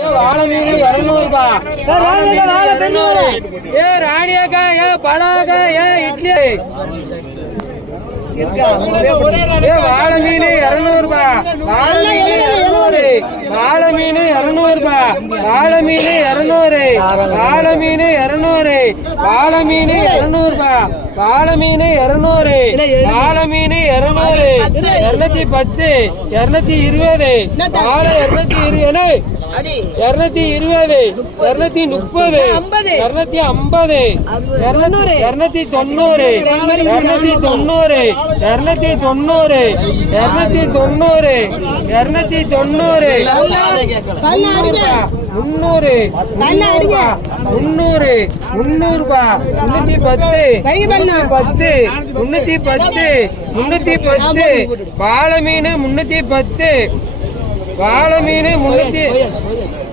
வாழை மீன் 200 ரூபாய். ஏ ராணியக்கா, ஏ பலாக்கா, ஏ இட்லி. ஏ வாழை மீன் 200 ரூபாய். வாழை மீன் 200. வாழை மீன் 200 ரூபாய். வாழை மீன் 200. வாழை மீன் 200. வாழை மீன் 200 ரூபாய். வாழை மீன் 200. வாழை மீன் 200. 210. 220. வாழை 220. 220. 230. 250. 290. 290. 290. 290. 290. 290. 300. 300. 310. 310. வாழை மீன் 310. வாழை மீன் 310.